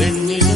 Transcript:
When you